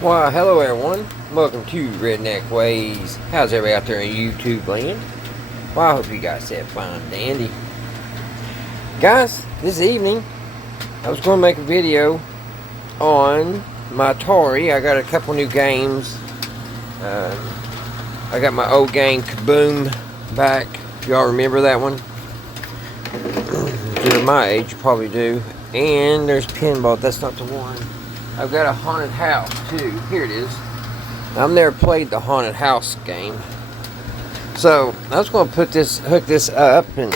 Well, hello everyone. Welcome to Redneck Ways. How's everybody out there in YouTube land? Well, I hope you guys have fun, dandy. Guys, this evening, I was going to make a video on my ATARI. I got a couple new games. I got my old game, Kaboom, back. Y'all remember that one? If you're my age, you probably do. And there's Pinball. That's not the one. I've got a haunted house too. Here it is. I've never played the haunted house game, so I was going to hook this up and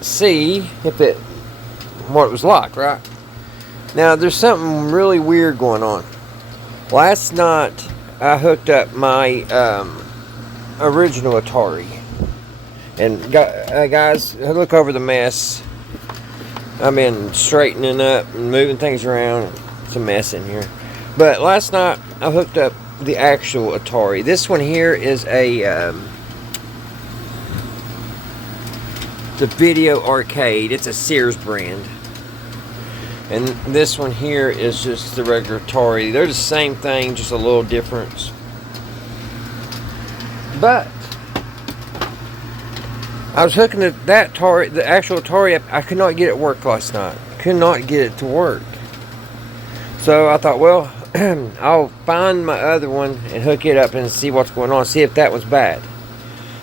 see what it was like. Right now, there's something really weird going on. Last night, I hooked up my original ATARI, and guys, look over the mess. I've been straightening up and moving things around. A mess in here, but last night I hooked up the actual ATARI. This one here is the Video Arcade. It's a Sears brand, and this one here is just the regular ATARI. They're the same thing, just a little difference. But I was hooking that ATARI, the actual ATARI up. I could not get it to work last night. Could not get it to work. So I thought, well, I'll find my other one and hook it up and see what's going on, see if that was bad.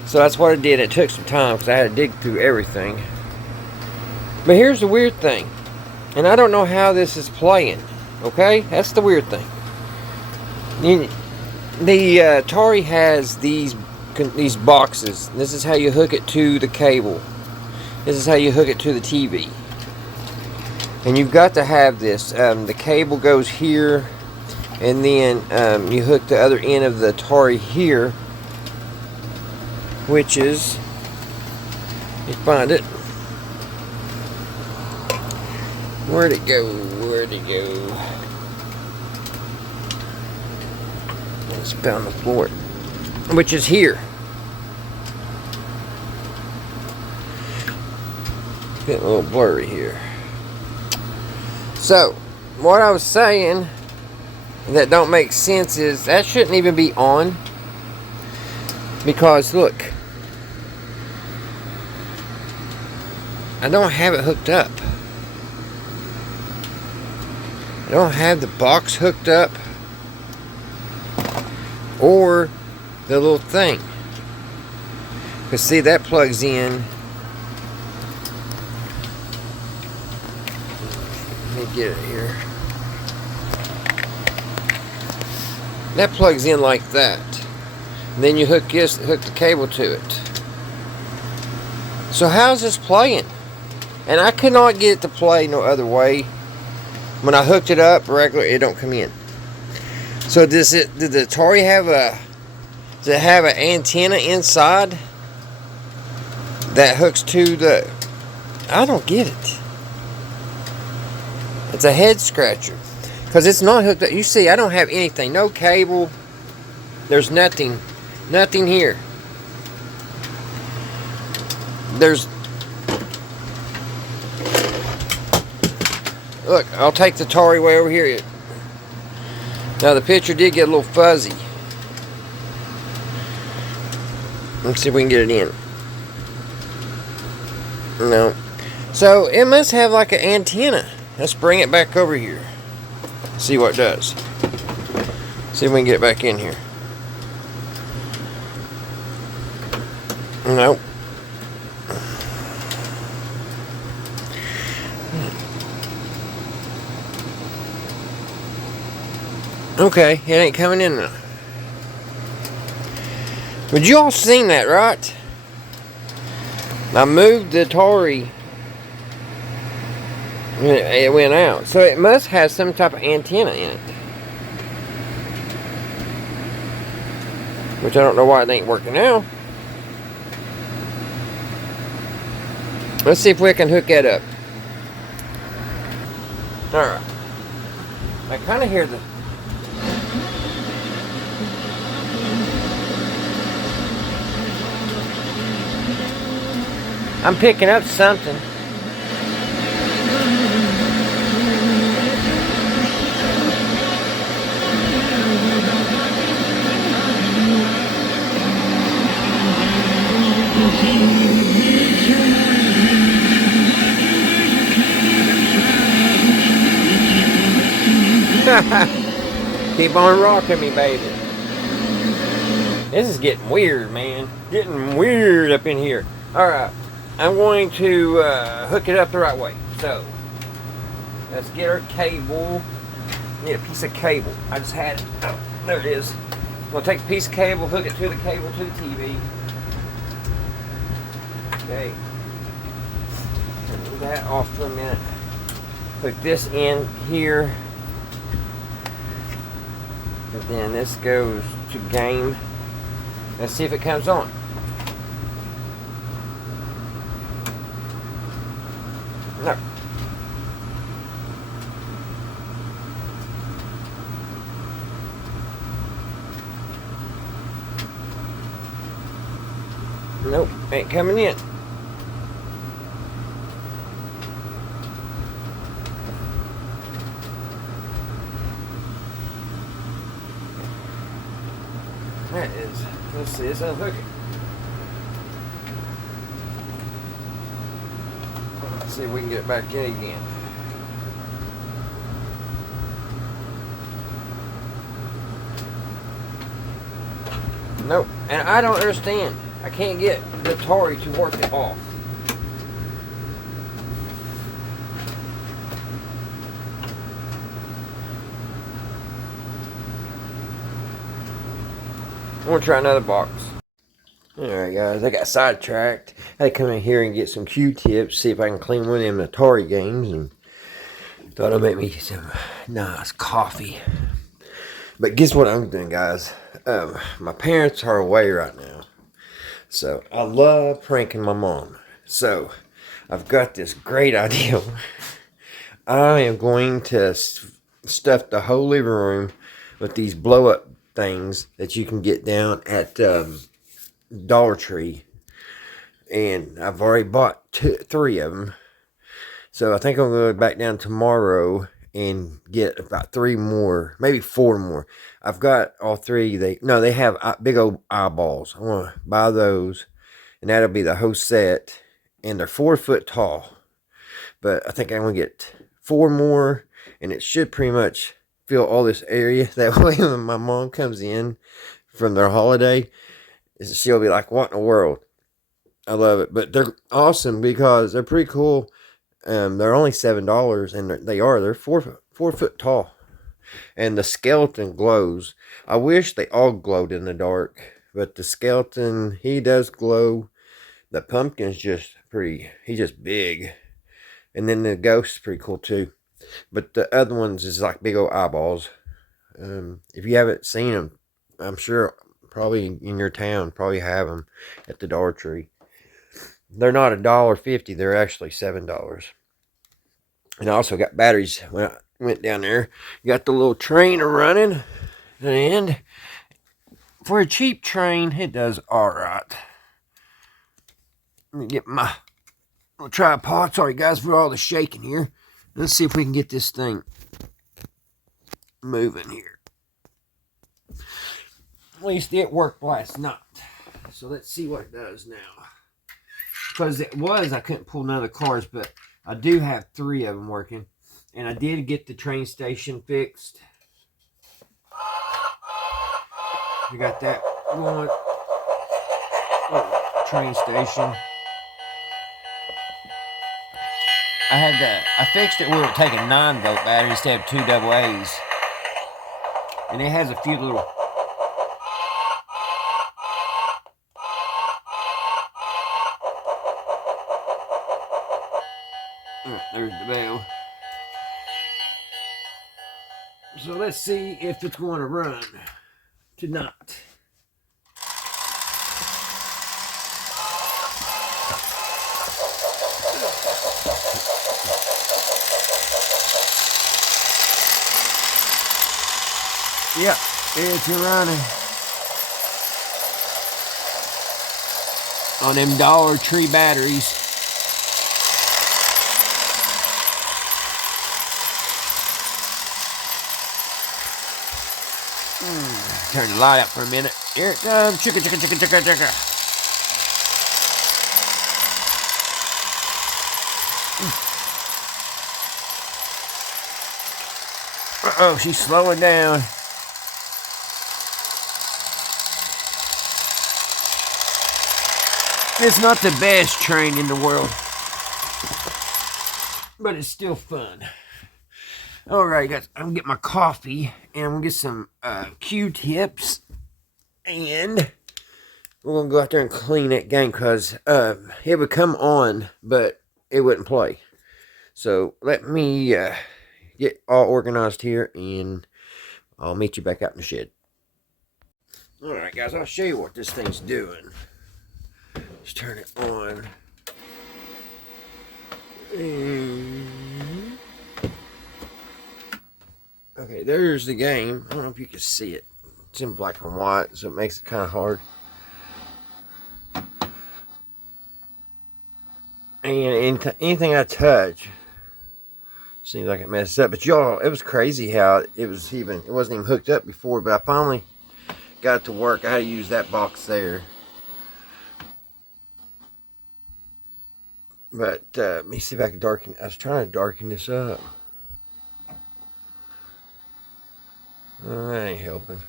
So that's what I did. It took some time because I had to dig through everything. But here's the weird thing, and I don't know how this is playing. Okay, that's the weird thing. The ATARI has these boxes. This is how you hook it to the cable. This is how you hook it to the TV. And you've got to have this. The cable goes here, and then you hook the other end of the ATARI here, which is, you find it. Where'd it go? Where'd it go? It's on the floor, which is here. Getting a little blurry here. So, what I was saying that don't make sense is that shouldn't even be on, because look, I don't have it hooked up. I don't have the box hooked up or the little thing. Because see, that plugs in. Let me get it here. That plugs in like that. And then you hook the cable to it. So how's this playing? And I could not get it to play no other way. When I hooked it up regular, it don't come in. So did the ATARI have an antenna inside that hooks to the? I don't get it. It's a head scratcher, because it's not hooked up. You see, I don't have anything, no cable. There's nothing here. Look, I'll take the ATARI way over here. Now the picture did get a little fuzzy. Let's see if we can get it in. No. So it must have like an antenna. Let's bring it back over here. See what it does. See if we can get it back in here. Nope. Okay, it ain't coming in now. But you all seen that, right? I moved the ATARI. It went out. So it must have some type of antenna in it. Which I don't know why it ain't working now. Let's see if we can hook that up. Alright. I kind of hear the... I'm picking up something. Keep on rocking me, baby. This is getting weird, man. Getting weird up in here. Alright. I'm going to hook it up the right way. So, let's get our cable. Need a piece of cable. I just had it. Oh, there it is. I'm going to take a piece of cable, hook it to the cable to the TV. Okay. Turn that off for a minute. Put this in here. And then this goes to game. Let's see if it comes on. No. Nope, ain't coming in. That is, let's see, it's unhooking. Let's see if we can get it back in again. Nope, and I don't understand. I can't get the ATARI to work it off. I'm gonna try another box. Alright guys, I got sidetracked. I had to come in here and get some Q-tips, see if I can clean one of them ATARI games, and thought I'd make me some nice coffee. But guess what I'm doing, guys? My parents are away right now. So I love pranking my mom. So I've got this great idea. I am going to stuff the whole living room with these blow up things that you can get down at Dollar Tree. And I've already bought 3 of them. So I think I'm going to go back down tomorrow and get about 3 more, maybe 4 more. I've got all 3. They have big old eyeballs. I want to buy those, and that'll be the whole set. And they're 4 foot tall. But I think I'm going to get 4 more, and it should pretty much fill all this area. That way when my mom comes in from their holiday, she'll be like, what in the world? I love it. But they're awesome because they're pretty cool. They're only $7, and they're 4 foot tall. And the skeleton glows. I wish they all glowed in the dark, but the skeleton, he does glow. The pumpkin's just he's just big. And then the ghost's pretty cool too. But the other ones is like big old eyeballs. If you haven't seen them, I'm sure probably in your town, probably have them at the Dollar Tree. They're not $1.50, they're actually $7. And I also got batteries when I went down there. Got the little train running. And for a cheap train, it does alright. Let me get my little tripod. Sorry guys for all the shaking here. Let's see if we can get this thing moving here. At least it worked last night. So let's see what it does now. Because I couldn't pull none of the cars, but I do have 3 of them working. And I did get the train station fixed. We got that going. Oh, train station. I fixed it where it would take a 9-volt battery instead of 2 AA's. And it has a few little... There's the bell. So let's see if it's going to run tonight. Yep, it's running. On them Dollar Tree batteries. Turn the light up for a minute. Here it comes. Chicka, chicka, chicka, chicka, chicka. Oh, she's slowing down. It's not the best train in the world, but it's still fun. All right, guys, I'm gonna get my coffee and I'm gonna get some Q-tips, and we're gonna go out there and clean that game because it would come on, but it wouldn't play. So let me get all organized here, and I'll meet you back out in the shed. All right, guys, I'll show you what this thing's doing. Let's turn it on. Okay, there's the game. I don't know if you can see it. It's in black and white, so it makes it kind of hard. And anything I touch seems like it messed up. But y'all, it was crazy how it wasn't even hooked up before, but I finally got it to work. I had to use that box there. But let me see if I can darken. I was trying to darken this up. That ain't helping.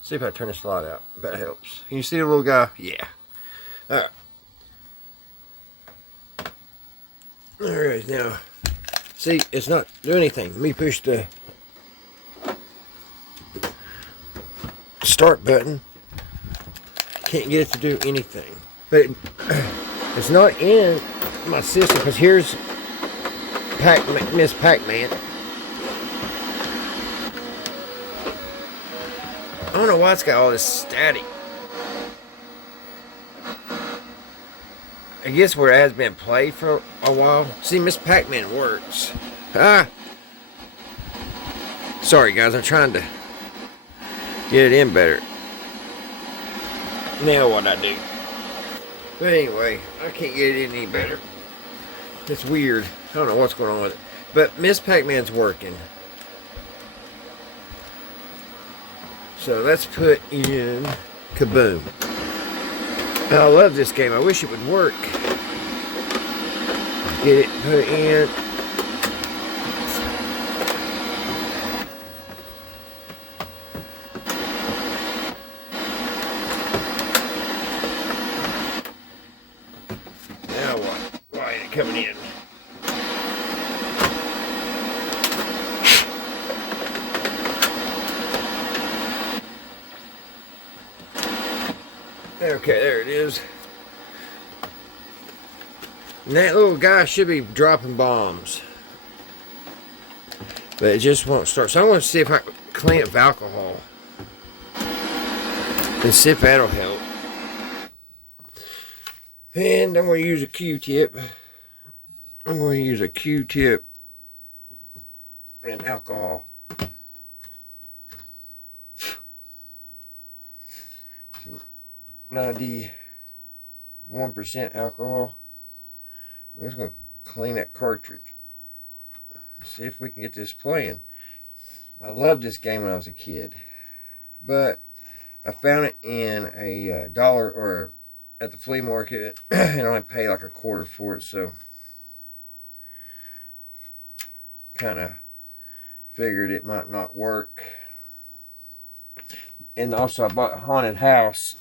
See if I turn this light out. That helps. Can you see the little guy? Yeah. Alright. Alright, now. See, it's not doing anything. Let me push the start button. Can't get it to do anything. But it's not in my system because here's Miss Pac-Man. I don't know why it's got all this static. I guess where it has been played for a while. See, Miss Pac-Man works. Sorry, guys. I'm trying to get it in better. Now what I do. But anyway, I can't get it in any better. It's weird. I don't know what's going on with it. But Miss Pac-Man's working. So let's put in Kaboom. I love this game. I wish it would work. Get it put in. Now what? Why ain't it coming in? Okay, there it is. And that little guy should be dropping bombs. But it just won't start. So I want to see if I can clean it with alcohol. And see if that'll help. And I'm going to use a Q-tip. I'm going to use a Q-tip and alcohol. 91% alcohol. I'm just going to clean that cartridge. See if we can get this playing. I loved this game when I was a kid, but I found it in a dollar or at the flea market and I only paid like $1.25 for it, so kind of figured it might not work. And also I bought a Haunted House,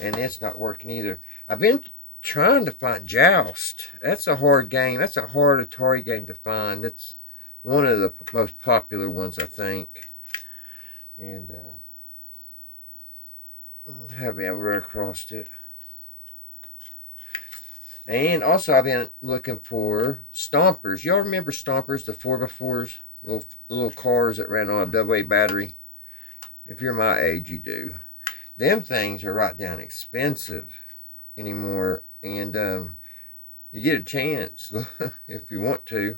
and it's not working either. I've been trying to find Joust. That's a hard game. That's a hard Atari game to find. That's one of the most popular ones, I think. And I run across it. And also I've been looking for Stompers. Y'all remember Stompers, the 4x4s? Little cars that ran on a AA battery. If you're my age, you do. Them things are right down expensive anymore, and you get a chance if you want to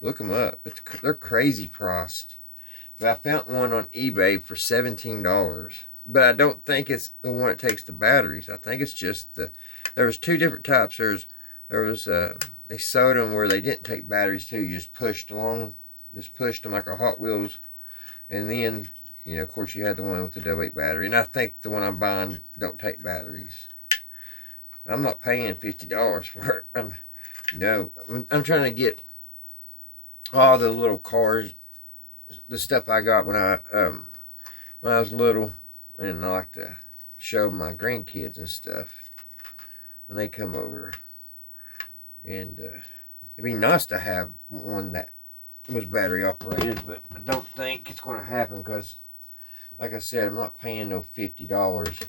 look them up. They're crazy priced. But I found one on eBay for $17, but I don't think it's the one that takes the batteries. I think it's just there was two different types. There was they sold them where they didn't take batteries too. You just pushed them like a Hot Wheels, and then, you know, of course, you had the one with the AA battery. And I think the one I'm buying don't take batteries. I'm not paying $50 for it. I'm trying to get all the little cars the stuff I got when I was little, and I like to show my grandkids and stuff when they come over. And it'd be nice to have one that was battery operated, but I don't think it's going to happen because, like I said, I'm not paying no $50,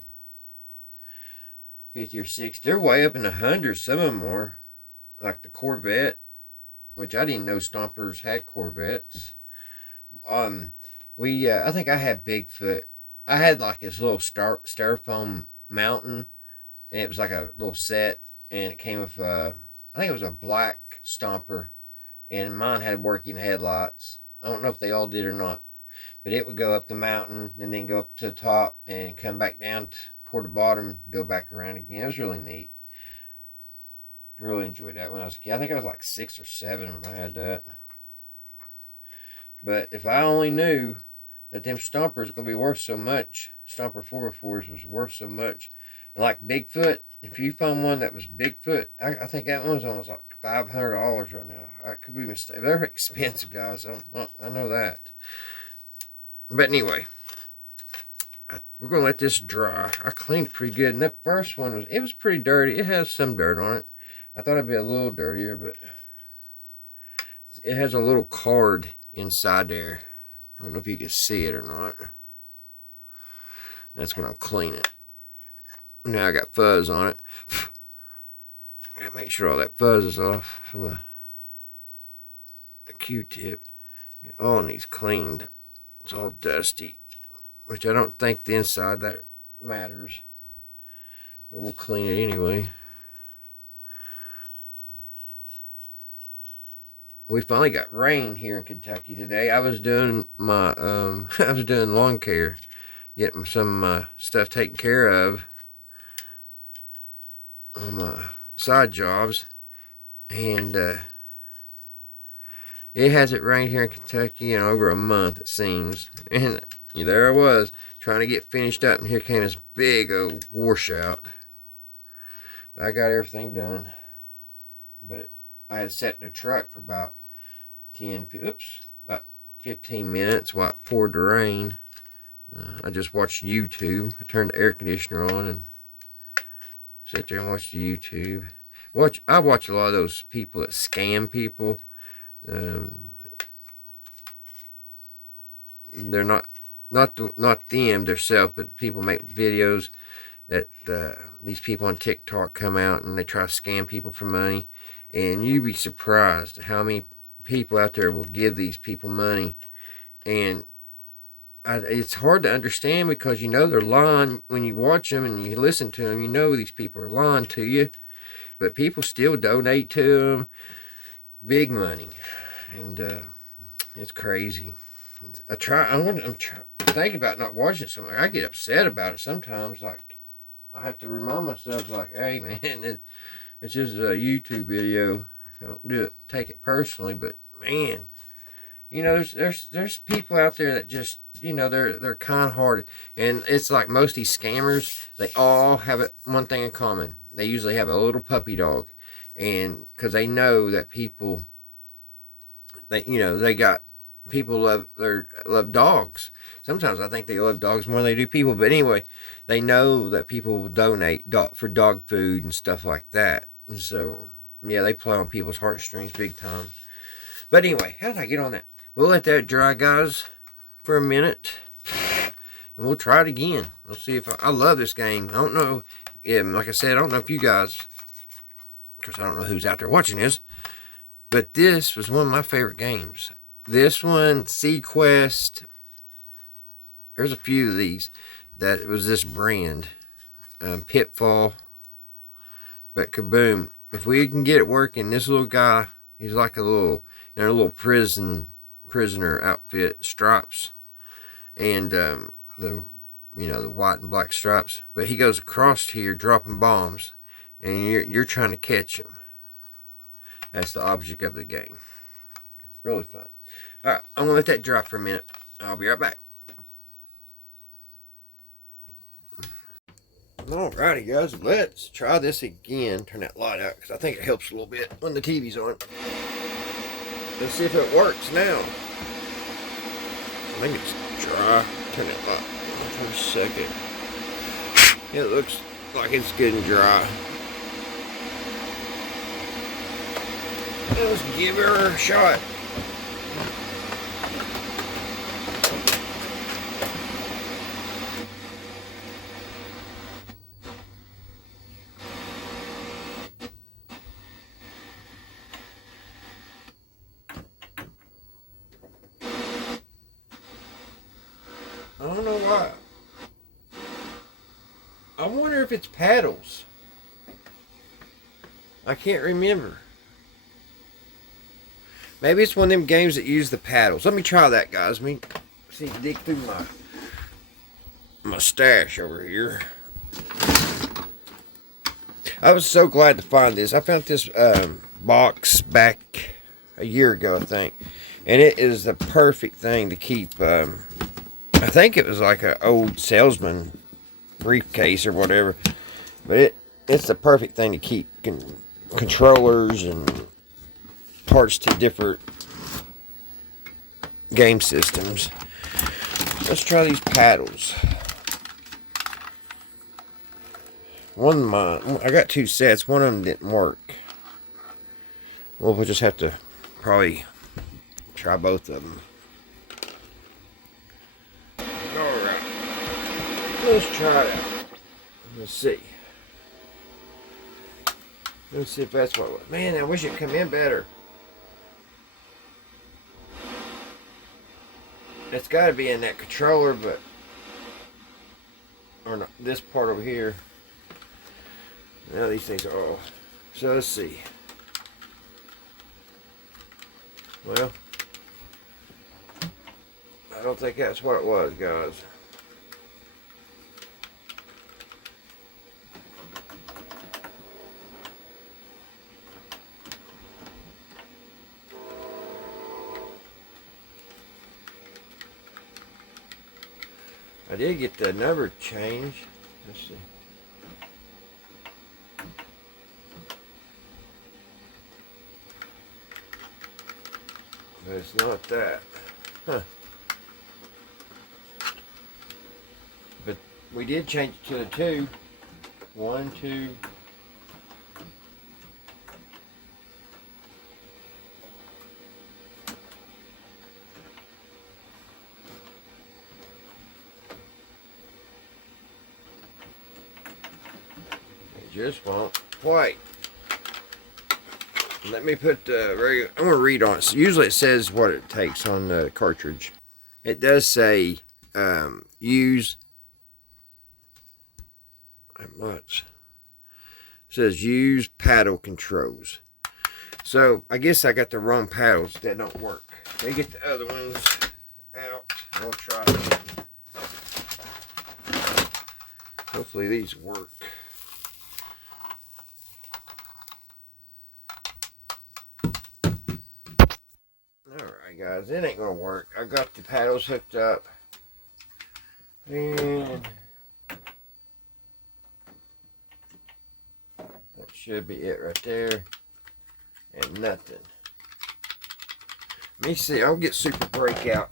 50 or 60. They're way up in the hundreds. Some of them are, like the Corvette, which I didn't know Stompers had Corvettes. I think I had Bigfoot. I had like this little styrofoam mountain, and it was like a little set, and it came with I think it was a black Stomper, and mine had working headlights. I don't know if they all did or not, but it would go up the mountain and then go up to the top and come back down toward the bottom, go back around again. It was really neat. Really enjoyed that when I was a kid. I think I was like 6 or 7 when I had that. But if I only knew that them Stompers were going to be worth so much, Stomper 4x4s was worth so much. And like Bigfoot, if you found one that was Bigfoot, I think that one was almost like $500 right now. I could be mistaken. They're expensive, guys. I know that. But anyway, we're going to let this dry. I cleaned it pretty good. And that first one was pretty dirty. It has some dirt on it. I thought it'd be a little dirtier, but it has a little card inside there. I don't know if you can see it or not. That's when I'm cleaning it. Now I got fuzz on it. Gotta make sure all that fuzz is off from the Q-tip. It all needs cleaned. It's all dusty, which I don't think the inside that matters, but we'll clean it anyway. We finally got rain here in Kentucky today. I was doing my I was doing lawn care, getting some stuff taken care of on my side jobs, and it hasn't rained here in Kentucky in over a month, it seems. And there I was trying to get finished up, and here came this big old washout. I got everything done, but I had sat in the truck for about 15 minutes while it poured the rain. I just watched YouTube. I turned the air conditioner on and sat there and watched the YouTube. I watch a lot of those people that scam people. They're not them themselves, but people make videos that these people on TikTok come out and they try to scam people for money. And you'd be surprised how many people out there will give these people money. And it's hard to understand because you know they're lying. When you watch them and you listen to them, you know these people are lying to you. But people still donate to them big money. And it's crazy. I'm thinking about not watching it so much. I get upset about it sometimes. Like, I have to remind myself, like, hey, man, it's just a YouTube video. I don't take it personally, but man, you know, there's people out there that just, you know, they're kind-hearted, and it's like most of these scammers, they all have one thing in common. They usually have a little puppy dog, and because they know that people, they got people love dogs. Sometimes I think they love dogs more than they do people, but anyway, they know that people will donate for dog food and stuff like that. So, yeah, they play on people's heartstrings big time. But anyway, how did I get on that? We'll let that dry, guys, for a minute. And we'll try it again. We'll see if I love this game. I don't know. Like I said, I don't know if you guys, because I don't know who's out there watching this, but this was one of my favorite games. This one, Sequest. There's a few of these that was this brand. Pitfall. But kaboom. If we can get it working, this little guy, he's like a little prisoner outfit, stripes, and the white and black stripes. But he goes across here dropping bombs, and you're trying to catch him. That's the object of the game. Really fun. All right, I'm gonna let that dry for a minute. I'll be right back. Alrighty, guys, let's try this again. Turn that light out because I think it helps a little bit when the TV's on. Let's see if it works now. I think it's dry. Turn it up for a second. It looks like it's getting dry. Let's give her a shot. I don't know why. I wonder if it's paddles. I can't remember. Maybe it's one of them games that use the paddles. Let me try that, guys. Let me see, dig through my stash over here. I was so glad to find this. I found this box back a year ago, I think. And it is the perfect thing to keep. I think it was like an old salesman briefcase or whatever. But it's the perfect thing to keep controllers and parts to different game systems. Let's try these paddles. I got 2 sets. One of them didn't work. Well, we'll just have to probably try both of them. Alright. Let's try it out. Let's see. Let's see if that's what it was. Man, I wish it come in better. It's got to be in that controller, but... Or not, this part over here. Now these things are off. So let's see. Well, I don't think that's what it was, guys. I did get the number changed. Let's see. But it's not that. Huh. But we did change it to the 2. 1, 2. It just won't quite. Let me put the regular. I'm gonna read on it. So usually it says what it takes on the cartridge. It does say use. How much? It says use paddle controls. So I guess I got the wrong paddles that don't work. They get the other ones out. I'll try them. Hopefully these work. Alright guys, it ain't gonna work. I got the paddles hooked up. And that should be it right there. And nothing. Let me see, I'll get Super Breakout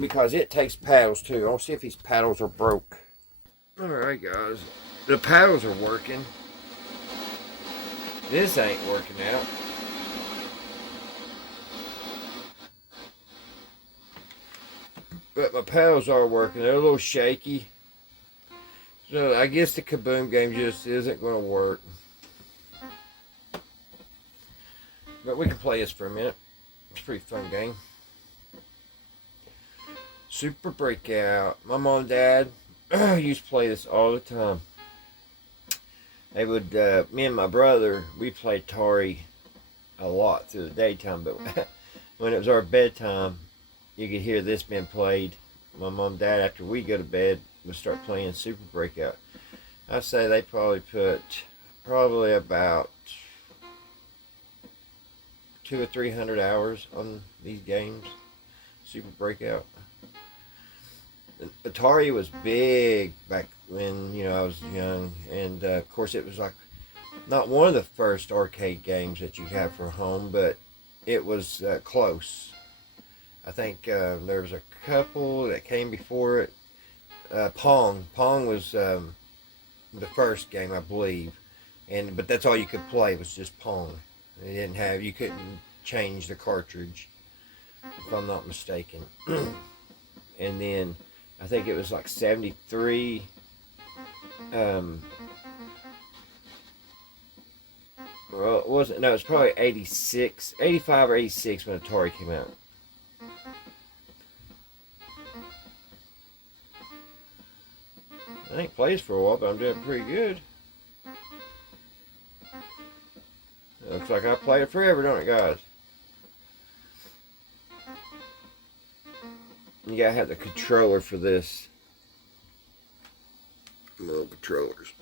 because it takes paddles too. I'll see if these paddles are broke. Alright guys, the paddles are working. This ain't working out. But my paddles are working. They're a little shaky. So I guess the Kaboom game just isn't going to work. But we can play this for a minute. It's a pretty fun game. Super Breakout. My mom and dad used to play this all the time. They would, me and my brother, we played ATARI a lot through the daytime. But when it was our bedtime, you could hear this being played. My mom and dad, after we go to bed, would start playing Super Breakout. I'd say they probably put about 200 or 300 hours on these games. Super Breakout. ATARI was big back when, you know, I was young. And of course it was like not one of the first arcade games that you have for home, but it was close. I think there was a couple that came before it. Pong. Pong was the first game, I believe, but that's all you could play was just Pong. You couldn't change the cartridge, if I'm not mistaken. And then I think it was like 73. Um, well, it wasn't. No, it was probably 86, 85 or 86 when Atari came out. I ain't played for a while, but I'm doing pretty good. It looks like I played it forever, don't it, guys? You gotta have the controller for this. Little controllers.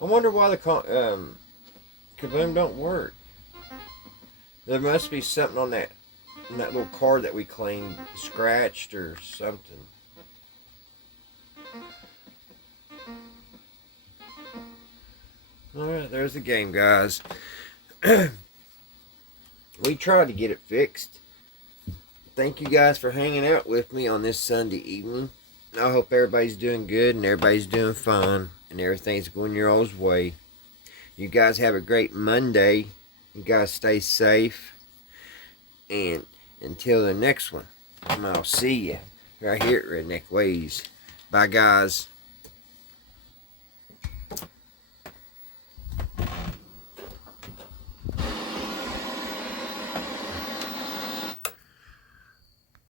I wonder why the Kaboom don't work. There must be something on that little card that we cleaned scratched or something. Alright, there's the game, guys. We tried to get it fixed. Thank you guys for hanging out with me on this Sunday evening. I hope everybody's doing good and everybody's doing fine and everything's going your all's way. You guys have a great Monday. You guys stay safe. And until the next one, I'll see you right here at Redneck Ways. Bye, guys.